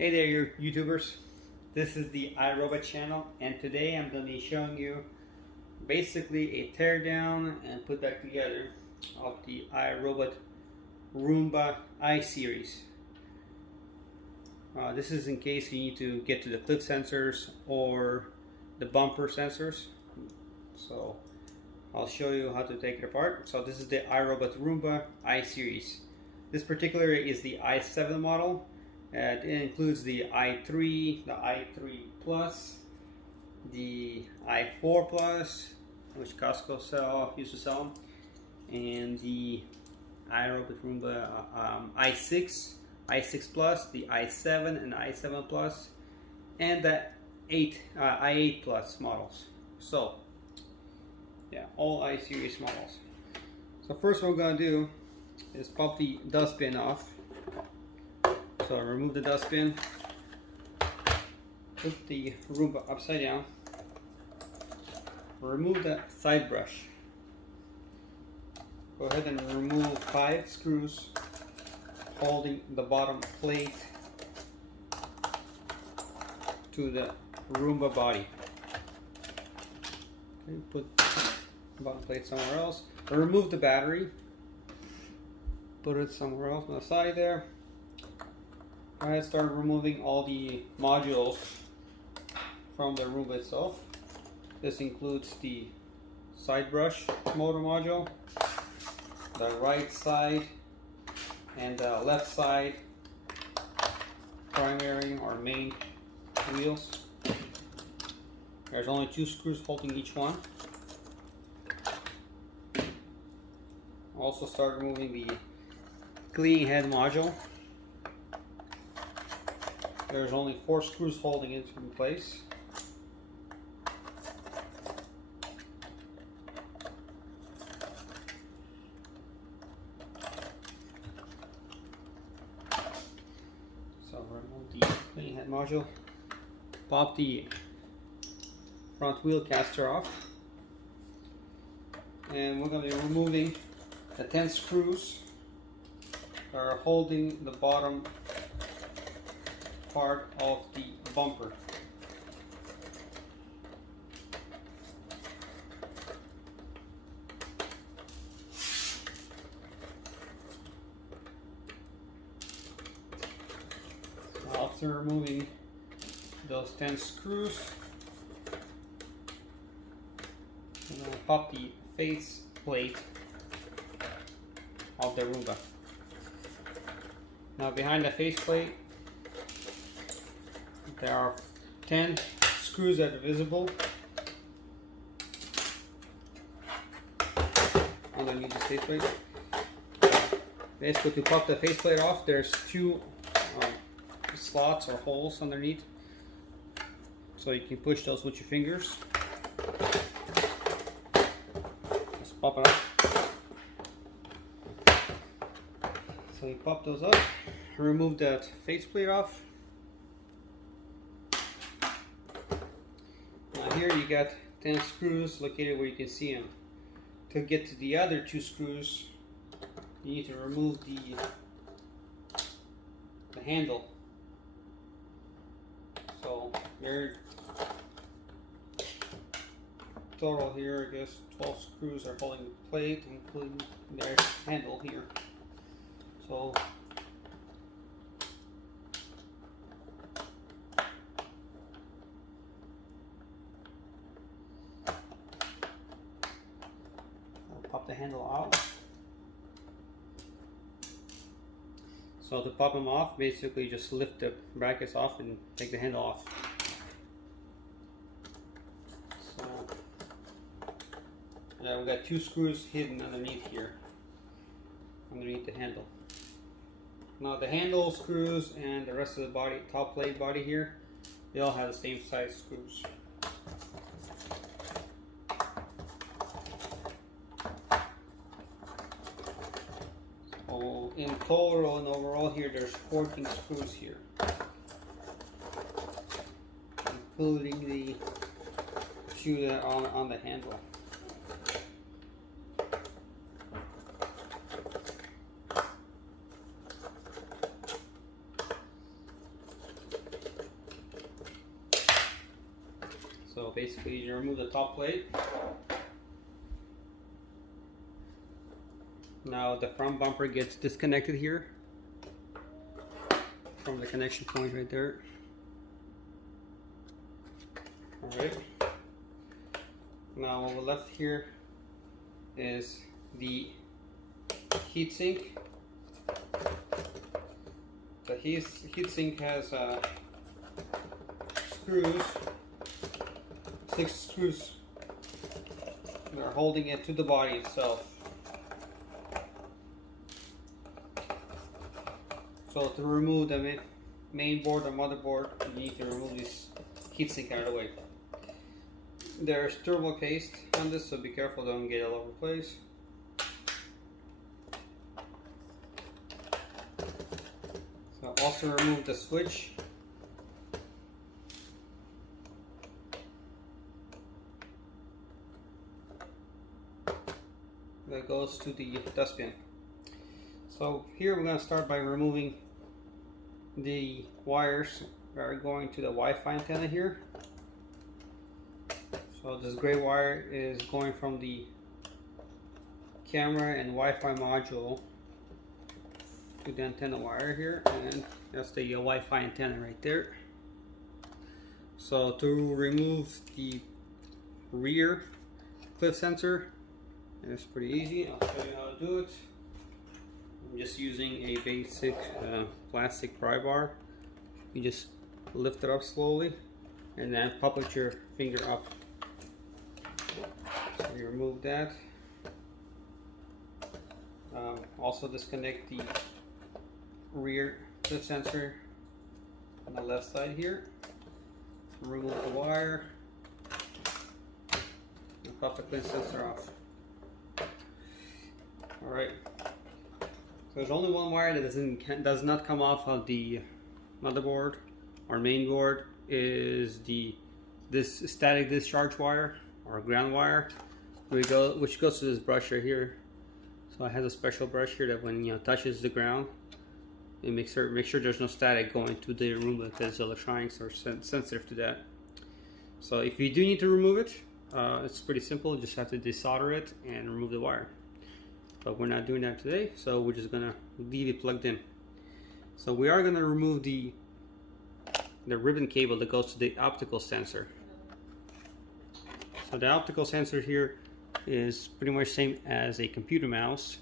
Hey there, you YouTubers. This is the iRobot channel, and today I'm going to be showing you basically a teardown and put back together of the iRobot Roomba I series. This is in case you need to get to the clip sensors or the bumper sensors. So I'll show you how to take it apart. So this is the iRobot Roomba I series. This particular is the i7 model. It includes the i3, the i3 Plus, the i4 Plus, which Costco used to sell, and the iRobot Roomba i6, i6 Plus, the i7 and i7 Plus, and the i8 Plus models. So, yeah, all I series models. So first what we're going to do is pop the dustbin off. So remove the dustbin, put the Roomba upside down, remove the side brush. Go ahead and remove 5 screws holding the bottom plate to the Roomba body. Okay, put the bottom plate somewhere else. Remove the battery, put it somewhere else on the side there. I start removing all the modules from the Roomba itself. This includes the side brush motor module, the right side and the left side primary or main wheels. There's only 2 screws holding each one. Also start removing the cleaning head module. There's only 4 screws holding it in place. So remove the cleaning head module. Pop the front wheel caster off. And we're going to be removing the 10 screws that are holding the bottom part of the bumper. After removing those 10 screws, I'm going to pop the face plate of the Roomba. Now behind the face plate there are 10 screws that are visible underneath the faceplate. Basically, to pop the faceplate off, there's 2 slots or holes underneath, so you can push those with your fingers. Just pop it up. So you pop those up, remove that faceplate off. Here you got 10 screws located where you can see them. To get to the other 2 screws, you need to remove the handle. So your total here, I guess 12 screws are holding the plate, including their handle here. So pop the handle out. So to pop them off, basically just lift the brackets off and take the handle off. So yeah, we got 2 screws hidden underneath here, underneath the handle. Now the handle screws and the rest of the body, top plate body here, they all have the same size screws. So in total and overall here, there's 14 screws here, including the 2 that are on the handle. basically you remove the top plate. Now the front bumper gets disconnected here from the connection point right there. Alright. Now what we left here is the heatsink. The heatsink has screws, 6 screws that are holding it to the body itself. So to remove the main board or motherboard, you need to remove this heatsink out of the way. There's turbo paste on this, so be careful, don't get all over the place. So also remove the switch. That goes to the dustbin. So here we're going to start by removing the wires that are going to the Wi-Fi antenna here. So this gray wire is going from the camera and Wi-Fi module to the antenna wire here, and that's the Wi-Fi antenna right there. So to remove the rear cliff sensor, it's pretty easy. I'll show you how to do it. I'm just using a basic plastic pry bar. You just lift it up slowly and then puppet your finger up. So you remove that. Also disconnect the rear cliff sensor on the left side here. Remove the wire and pop the cliff sensor off. Alright. So there's only one wire that does not come off of the motherboard. Our main board is this static discharge wire or ground wire, which goes to this brush right here. So it has a special brush here that when it touches the ground, it make sure there's no static going to the Roomba, because electronics are sensitive to that. So if you do need to remove it, it's pretty simple. You just have to desolder it and remove the wire. But we're not doing that today, so we're just gonna leave it plugged in. So we are gonna remove the ribbon cable that goes to the optical sensor. So the optical sensor here is pretty much same as a computer mouse,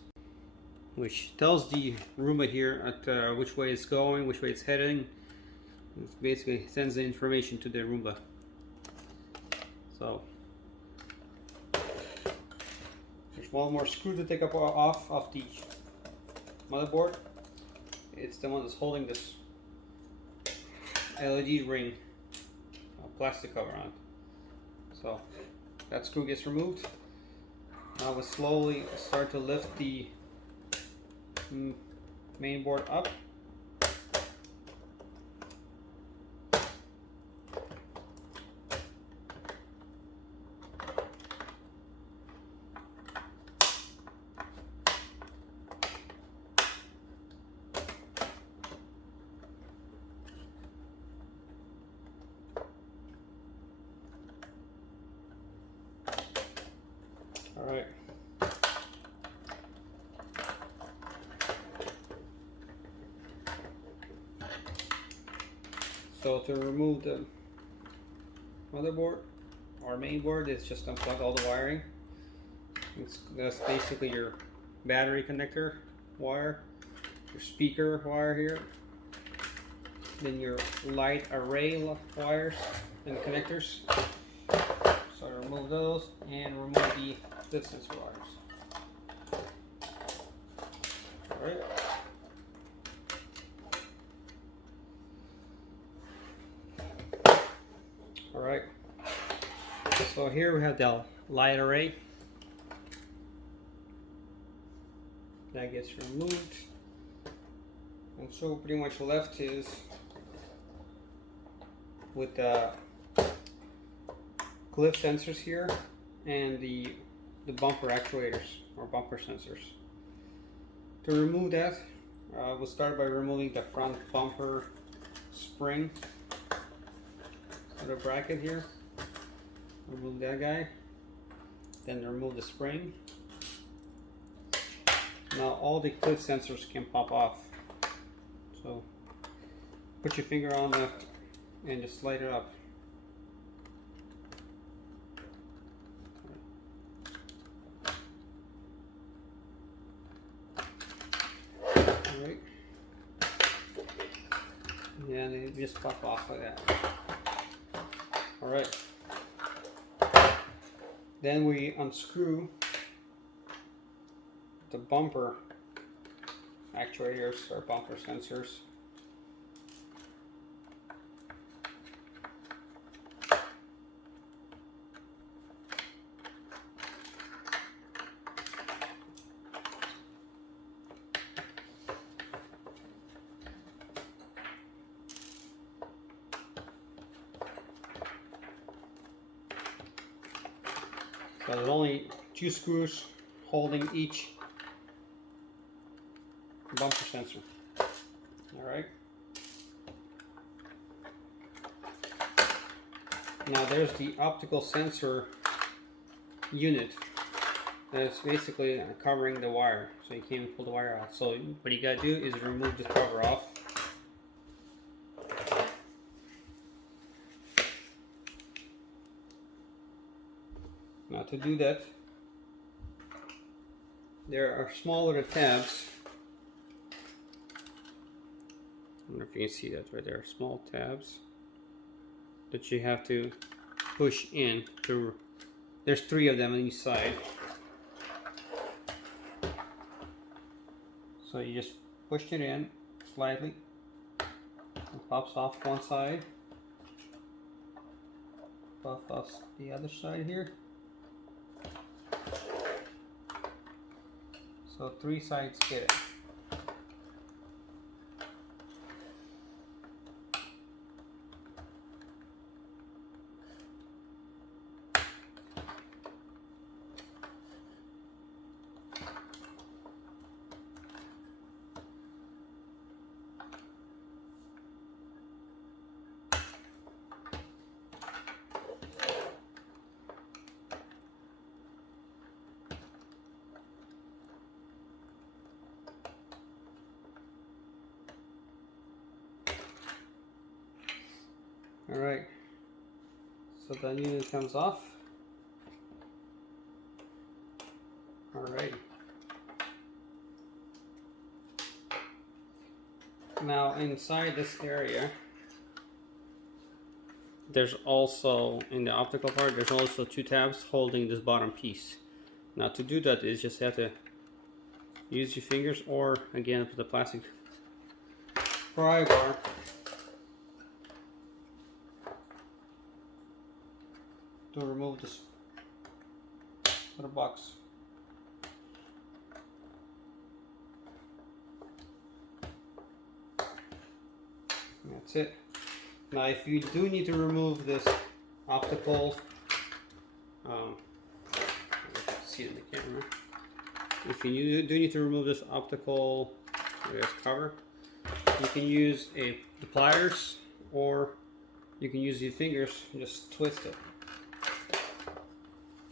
which tells the Roomba here at which way it's going, which way it's heading. It basically sends the information to the Roomba. So there's one more screw to take off of the motherboard. It's the one that's holding this LED ring plastic cover on. So that screw gets removed. Now we'll slowly start to lift the main board up. All right. So to remove the motherboard, our main board is just unplug all the wiring. That's basically your battery connector wire, your speaker wire here, then your light array wires and connectors. So remove those and remove the cliff sensor wires. All right. Alright, so here we have the light array that gets removed, and so pretty much left is with the cliff sensors here and the bumper actuators or bumper sensors. To remove that, we'll start by removing the front bumper spring, the bracket here. Remove that guy. Then remove the spring. Now all the clip sensors can pop off. So put your finger on it and just slide it up. Alright. And they just pop off like that. Alright. Then we unscrew the bumper actuators or bumper sensors. So there's only 2 screws holding each bumper sensor. Alright. Now there's the optical sensor unit that's basically covering the wire, so you can't even pull the wire out. So what you gotta do is remove this cover off. Now to do that, there are smaller tabs. I don't know if you can see that right there. Small tabs that you have to push in to. There's 3 of them on each side. So you just push it in slightly. It pops off one side. Pops off the other side here. So 3 sides get it. Alright, so that unit comes off. Alright. Now inside this area, there's also, in the optical part, there's also 2 tabs holding this bottom piece. Now to do that is just have to use your fingers, or again with the plastic pry bar. To remove this little box. And that's it. Now if you do need to remove this optical, see it in the camera. If you do need to remove this optical cover, you can use the pliers, or you can use your fingers and just twist it.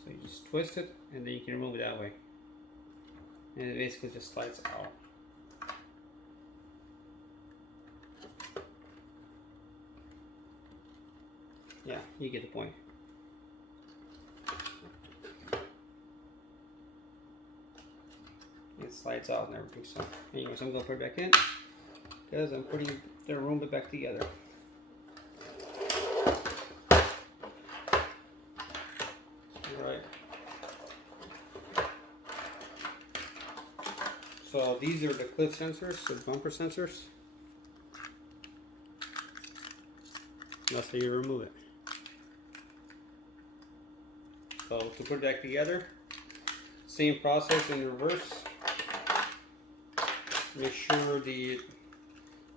So you just twist it, and then you can remove it that way. And it basically just slides out. Yeah, you get the point. It slides out and everything. So anyways, I'm going to put it back in, because I'm putting the Roomba back together. So these are the clip sensors, the bumper sensors. That's how you remove it. So to put it back together, same process in reverse. Make sure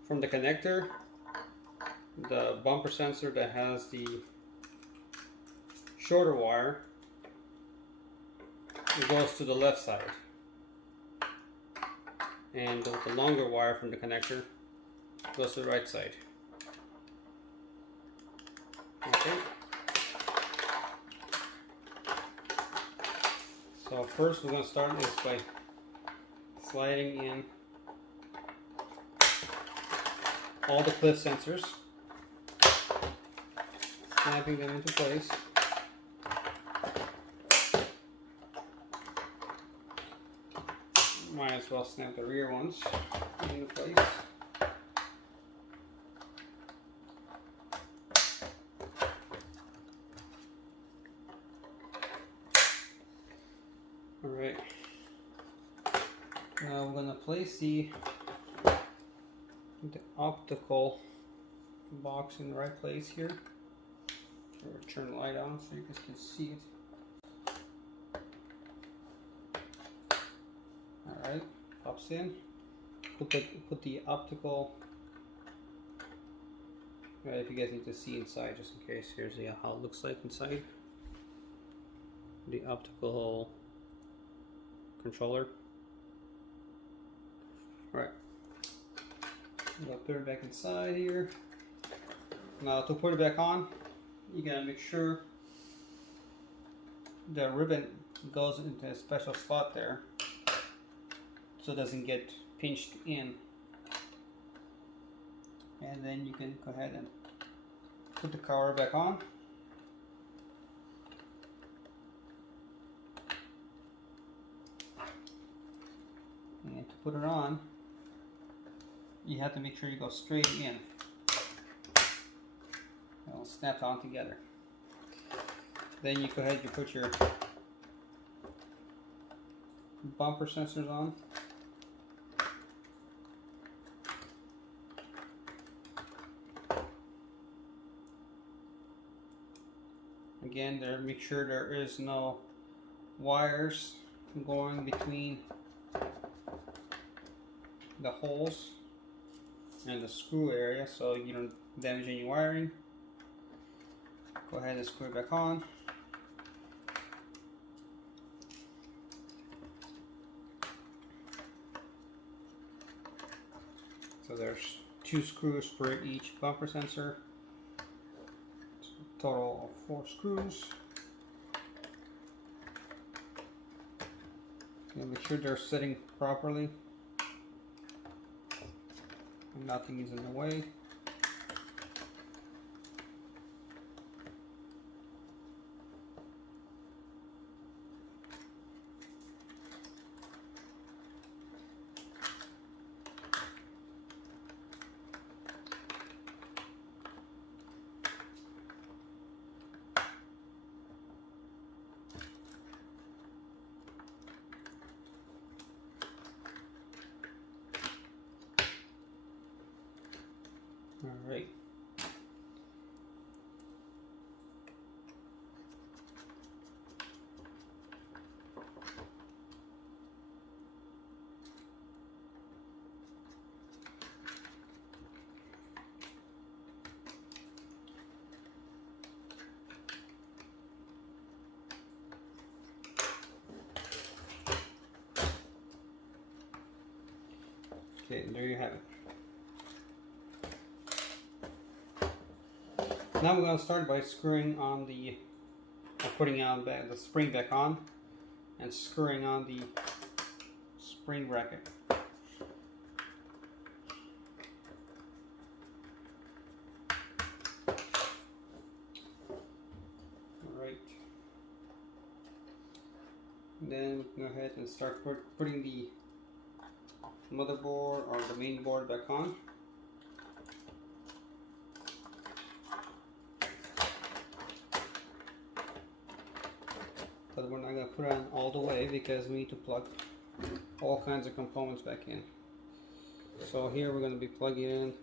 from the connector, the bumper sensor that has the shorter wire, it goes to the left side. And with the longer wire from the connector, goes to the right side. Okay. So first we're going to start this by sliding in all the cliff sensors, snapping them into place. Might as well snap the rear ones into place. Alright, now I'm going to place the optical box in the right place here. Or turn the light on so you guys can see it. Alright, pops in. Put the optical. Alright, if you guys need to see inside, just in case, here's how it looks like inside. The optical controller. Alright, I'll put it back inside here. Now to put it back on, you gotta make sure the ribbon goes into a special spot there so it doesn't get pinched in. And then you can go ahead and put the cover back on. And to put it on, you have to make sure you go straight in. It'll snap on together. Then you go ahead and put your bumper sensors on. Again, make sure there is no wires going between the holes and the screw area, so you don't damage any wiring. Go ahead and screw it back on. So there's 2 screws for each bumper sensor. Total of 4 screws. Okay, make sure they're sitting properly and nothing is in the way. All right. Okay, there you have it. Now we're going to start by screwing on putting on the spring back on and screwing on the spring bracket. Alright. Then we can go ahead and start putting the motherboard or the main board back on. But we're not going to put it on all the way because we need to plug all kinds of components back in. So here we're going to be plugging in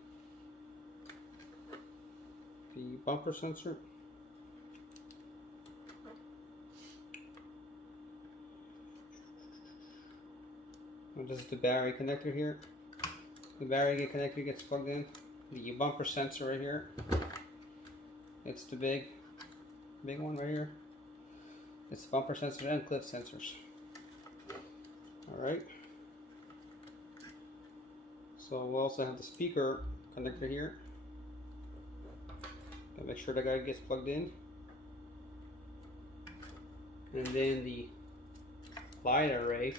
the bumper sensor, and this is the battery connector here. The battery connector gets plugged in. The bumper sensor right here, it's the big one right here. It's bumper sensors and cliff sensors. Alright. So we'll also have the speaker connector here. Gotta make sure that guy gets plugged in. And then the light array.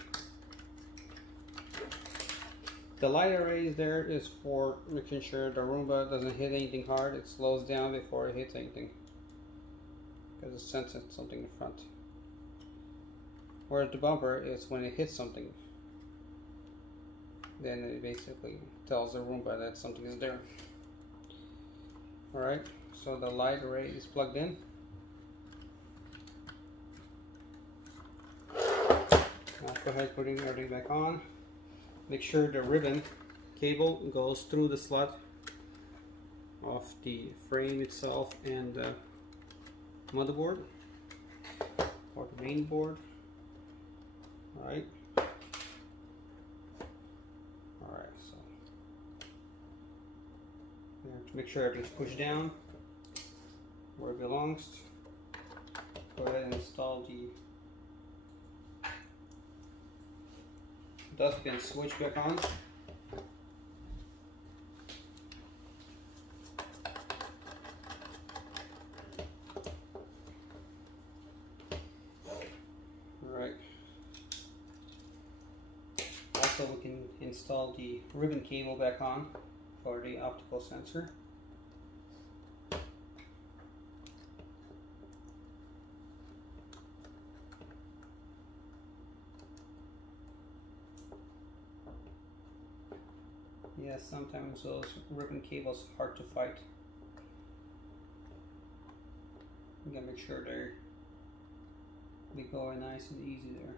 The light array there is for making sure the Roomba doesn't hit anything hard. It slows down before it hits anything, because it senses something in front. Whereas the bumper is when it hits something, then it basically tells the Roomba that something is there. Alright, so the light array is plugged in. Now go ahead putting everything back on. Make sure the ribbon cable goes through the slot of the frame itself and the motherboard or the main board. Alright. Alright, so you have to make sure everything's pushed down where it belongs. Go ahead and install the dustbin switch back on. Alright. Also we can install the ribbon cable back on for the optical sensor. Yeah, sometimes those ribbon cables are hard to fight. You gotta make sure they go nice and easy there.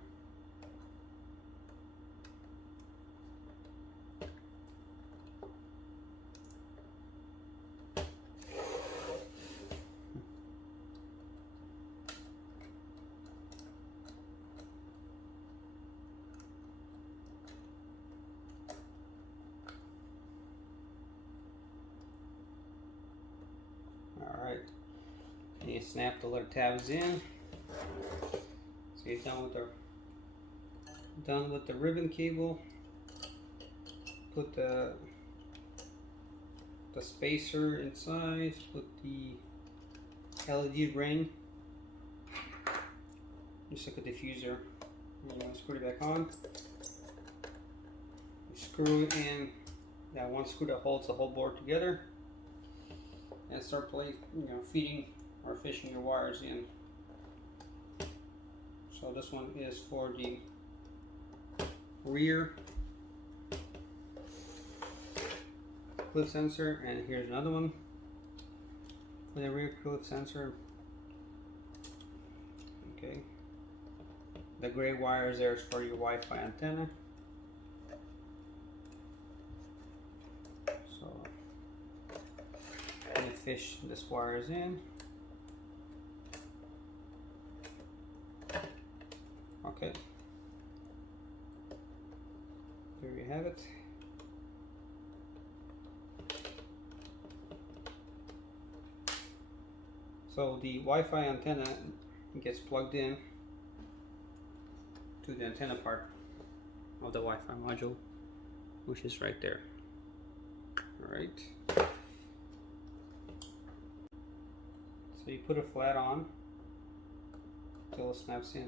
Alright, you snap the little tabs in. So you're done with the ribbon cable. Put the spacer inside, put the LED ring, just like a diffuser. You want to screw it back on. You screw in that one screw that holds the whole board together, and start feeding or fishing your wires in. So this one is for the rear cliff sensor, and here's another one for the rear cliff sensor. Okay, the gray wires there is for your Wi-Fi antenna. So you fish this wires in. Okay, there you have it. So the Wi-Fi antenna gets plugged in to the antenna part of the Wi-Fi module, which is right there. Alright. So you put it flat on until it snaps in.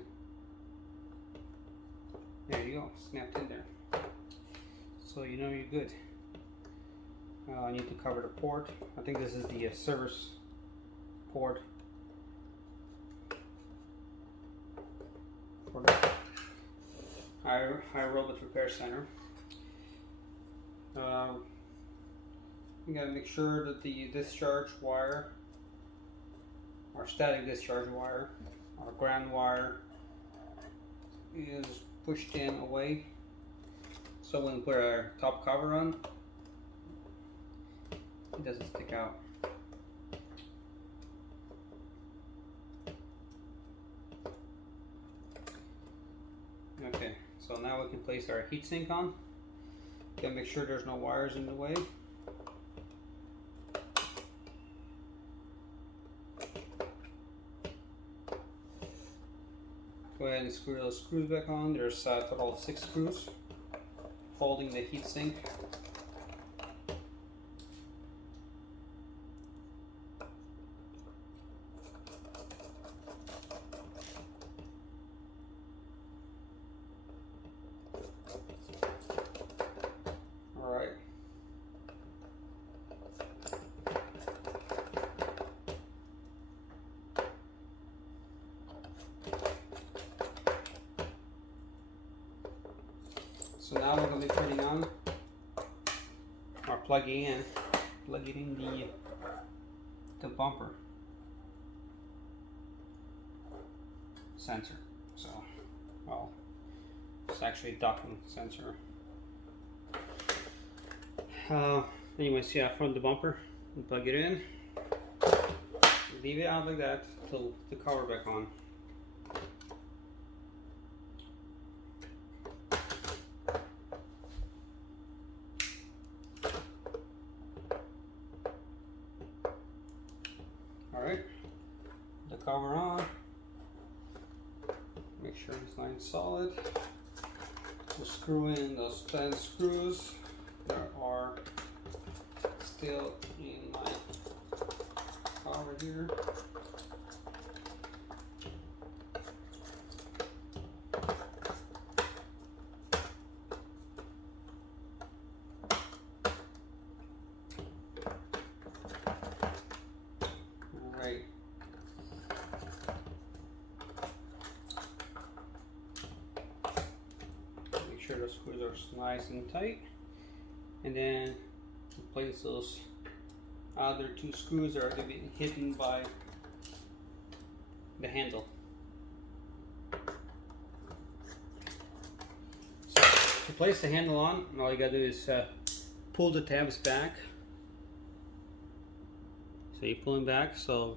There you go, snapped in there. So you know you're good. I need to cover the port. I think this is the service port for the iRobot Repair Center. You gotta make sure that the discharge wire, or static discharge wire, or ground wire, is pushed in away, so when we put our top cover on, it doesn't stick out. Okay, so now we can place our heatsink on. Gotta make sure there's no wires in the way. Go ahead and screw those screws back on. There's a total of 6 screws holding the heatsink. So now we're going to be putting on or plugging in the bumper sensor. So, well, it's actually a docking sensor. Anyways, yeah, from the bumper, we plug it in, leave it out like that till the cover back on. Alright, the cover on, make sure it's nice and solid. We'll screw in those 10 screws that are still in my cover here. Alright. Make sure the screws are nice and tight. And then replace those other 2 screws that are going to be hidden by the handle. So to place the handle on, all you got to do is pull the tabs back. So you pull them back so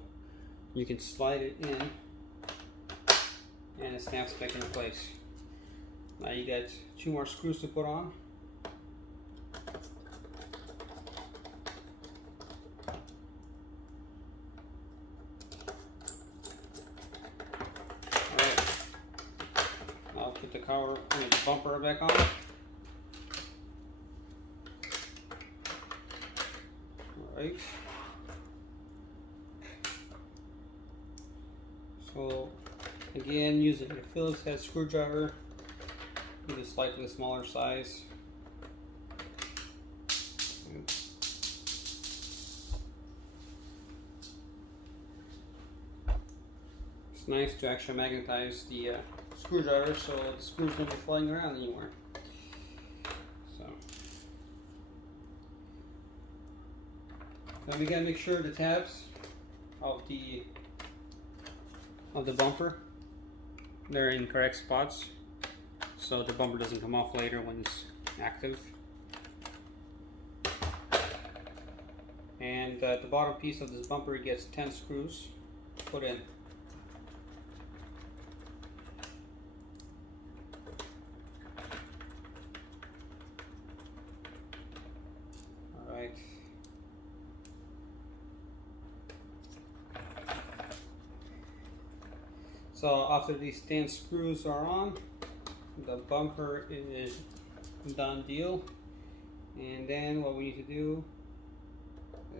you can slide it in and it snaps back into place. Now you got 2 more screws to put on. I'll put the cover, the bumper back on. Alright. So again, using a Phillips head screwdriver with a slightly smaller size. It's nice to actually magnetize the screwdriver so the screws don't be flying around anymore. So now we gotta make sure the tabs of the bumper, they're in correct spots so the bumper doesn't come off later when it's active. And the bottom piece of this bumper gets 10 screws put in. Alright. So after these 10 screws are on, the bumper is done deal. And then what we need to do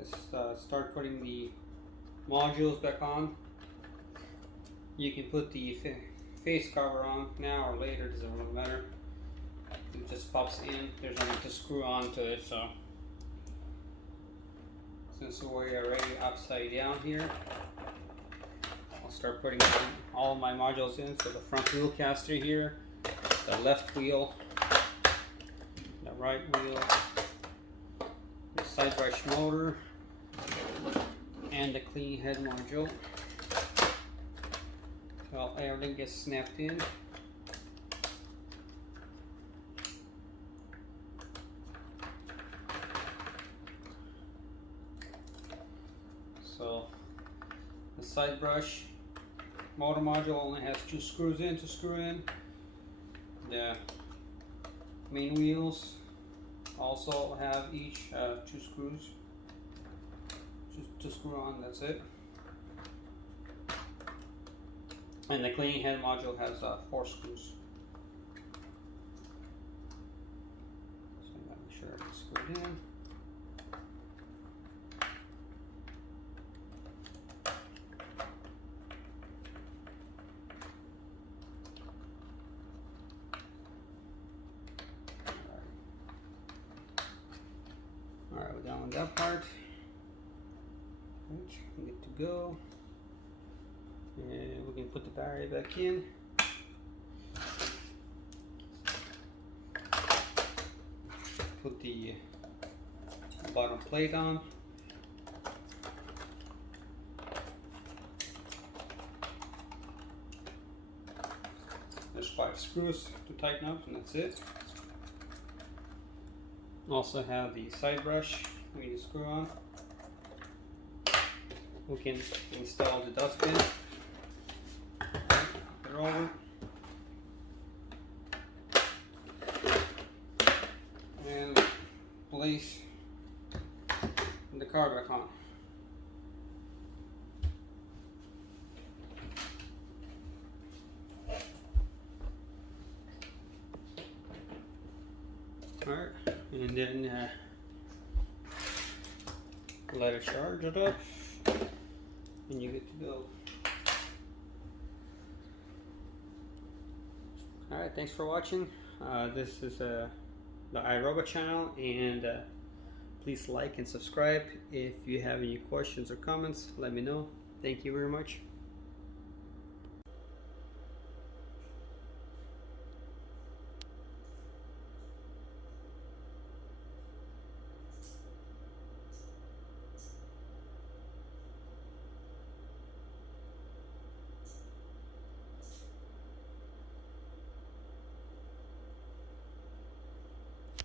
is start putting the modules back on. You can put the face cover on now or later, doesn't really matter. It just pops in, there's nothing to screw onto it. So since we're already upside down here, I'll start putting all my modules in. So the front wheel caster here, the left wheel, the right wheel, the side brush motor, and the clean head module. So everything gets snapped in. So the side brush motor module only has 2 screws in to screw in. The main wheels also have each 2 screws to screw on, that's it. And the cleaning head module has 4 screws. So I'm going to make sure it's screwed in. Alright, we're done with that part. Right, good to go. And we can put the battery back in. put the bottom plate on. There's 5 screws to tighten up, and that's it. Also have the side brush we need to screw on. We can install the dustbin. Put it over. And place the car back on. Alright, and then let it charge it up, and you're good to go. Alright, thanks for watching. This is the iRobot channel, and please like and subscribe. If you have any questions or comments, let me know. Thank you very much.